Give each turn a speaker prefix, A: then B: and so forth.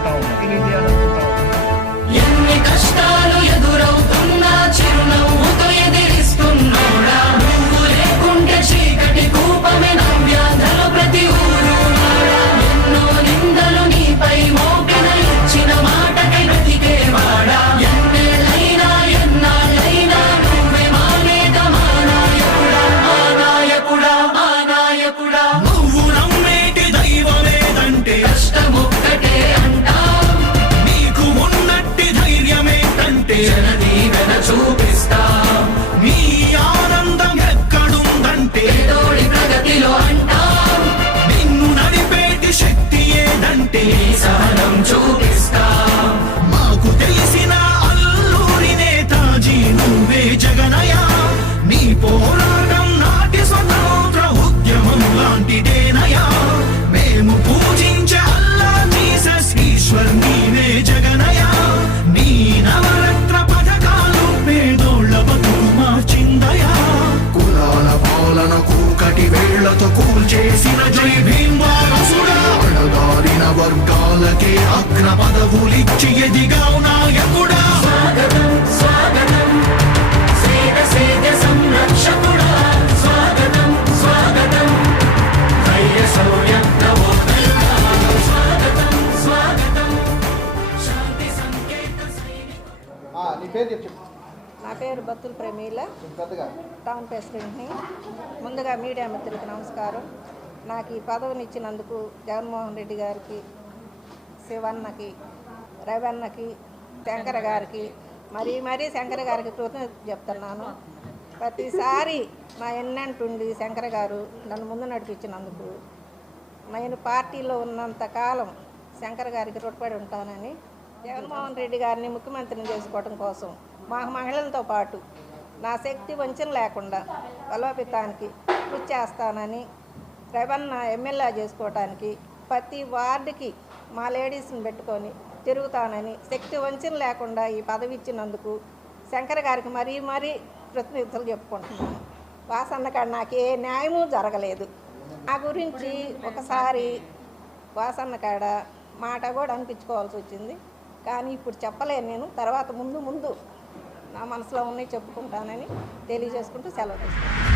A: tahun. Ini dia
B: పోరాటం నాటి స్వతంత్ర ఉద్యమం లాంటిదేనయా మేము పూజించే అల్లా జీసస్ ఈశ్వర్ నీవే జగనయా. నీ నవరత్న పథకాలు పేదోళ్ళ బతుకు మార్చిందయా. కులాల పాలన కూకటి వేళ్ళతో కూల్చేసిన జై భీమ్వారసుడా అడగాలిన వర్గాలకే అగ్ర పదవులిచ్చి ఎదిగా నాయకుడు.
A: నీ పేరు చెప్పు చెప్పు.
C: నా పేరు బత్తుల ప్రమీల. టౌన్ ప్రెసిడెంట్ని ముందుగా మీడియా మిత్రులకు నమస్కారం. నాకు ఈ పదవిని ఇచ్చినందుకు జగన్మోహన్ రెడ్డి గారికి శివన్నకి రవన్నకి శంకర గారికి మరీ మరీ శంకర గారికి కృతజ్ఞత చెప్తున్నాను. ప్రతిసారి నా ఎన్నంటుండి శంకర గారు నన్ను ముందు నడిపించినందుకు నేను పార్టీలో ఉన్నంత కాలం శంకర్ గారికి రుణపడి ఉంటానని జగన్మోహన్ రెడ్డి గారిని ముఖ్యమంత్రిని చేసుకోవడం కోసం మా మహిళలతో పాటు నా శక్తి వంచన లేకుండా బలోపేతానికి కృషి చేస్తానని రవణ ఎమ్మెల్యే చేసుకోవటానికి ప్రతి వార్డుకి మా లేడీస్ని పెట్టుకొని తిరుగుతానని శక్తి వంచన లేకుండా ఈ పదవి ఇచ్చినందుకు శంకర్ గారికి మరీ మరీ కృతజ్ఞతలు చెప్పుకుంటున్నాను. వాసన్నకాడ నాకు ఏ న్యాయము జరగలేదు. ఆ గురించి ఒకసారి వాసన్నకాడ మాట కూడా అనిపించుకోవాల్సి వచ్చింది. కానీ ఇప్పుడు చెప్పలేను నేను. తర్వాత ముందు ముందు నా మనసులో ఉన్నాయి చెప్పుకుంటానని తెలియజేసుకుంటూ సెలవు తీసుకుంటాను